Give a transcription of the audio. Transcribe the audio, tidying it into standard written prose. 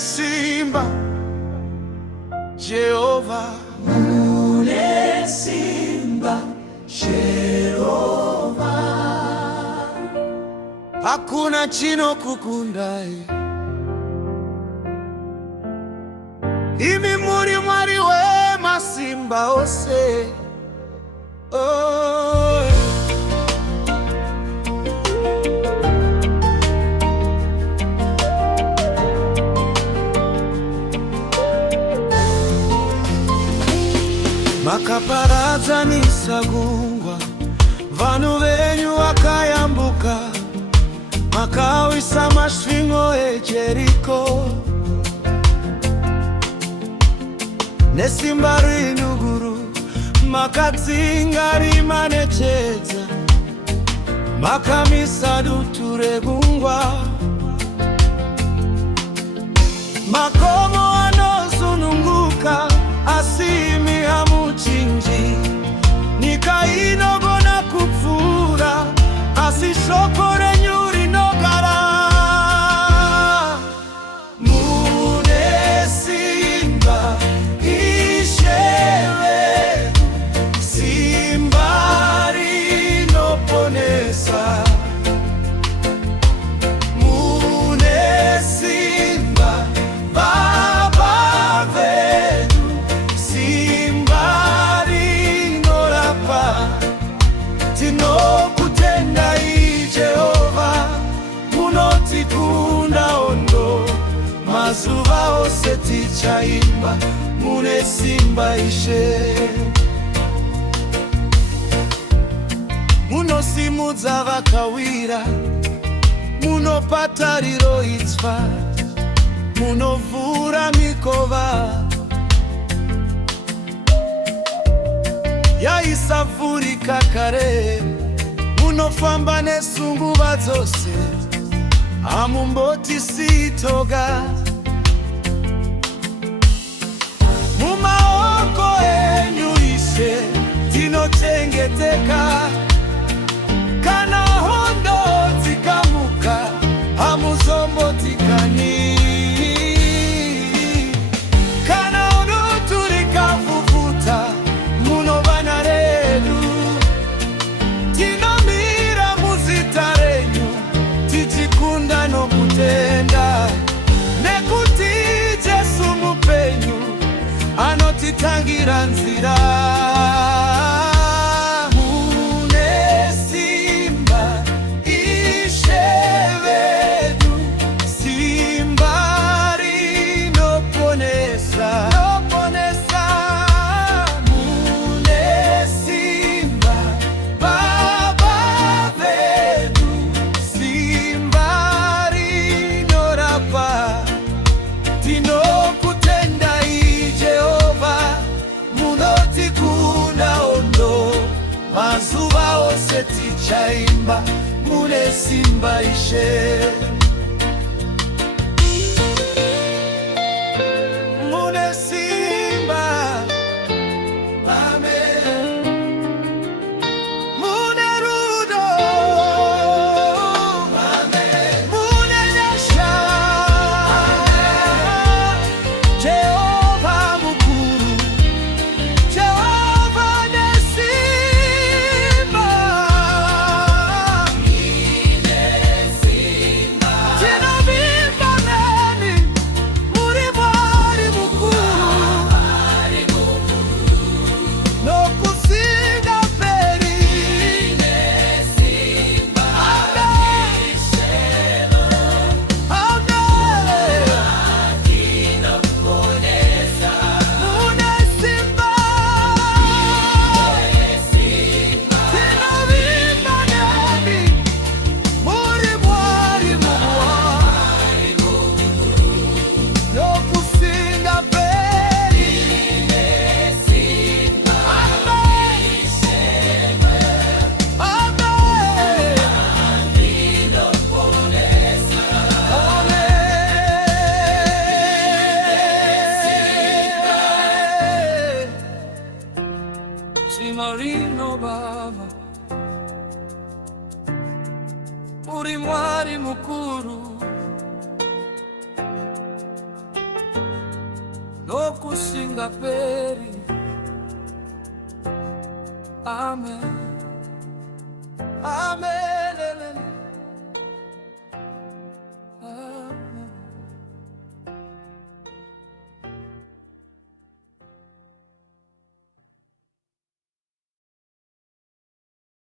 simba Jehova, mune simba Jehova, hakuna chino kukundai imi muri mwari wema simba ose. Oh. Makaparadza nisagungwa vanhu venyu vakayambuka makawisa masvingo eJeriko nesimba renyu guru makadzinga rimanetedza makamisa dutu regungwa makomo anozununguka asimi hamuchinji nyika inogona kupfuura asi shoko renyu rinogara. Mune simba Ishe wedu, simba rinoponesa. Mune simba Baba vedu, simba rinorapa. Tinokutendai Jehova, munotikunda ondo. Mazuva ose tichaimba, mune simba Ishe. Munosimudza vakawira, munopa tariro itsva, munovhura mikova yaisavhurika kare, munofamba nesunguva dzose, hamumboti sitoga. Mumaoko enyu Ishe tinochengeteka, kana hondo dzikamuka hamuzombotikani, kana dutu rikafufuta munovana redu. Tinomira muzita renyu tichikunda nokutenda, nekuti Jesu mupenyu anotitangira nzira. Mune simba Ishe vedu, simba rinoponesa. Mune simba Baba vedu, simba rinorapa. Tinokutendai Jehova, munotikunda ondo. Mazuva ose tichaimba, mune simba Ishe. Mune simba Amen. Mune rudo Amen. Mune nyasha Jehova mukuru, Jehova nesimba. Tinavimba neni, muri mwari mukuru, nokusinga peri. Amen. Mune simba tinavimba neni, muri mwari nokusinga peri. Simarino Baba, uri mwari mukuru, nokusinga peri. Amen. Amen.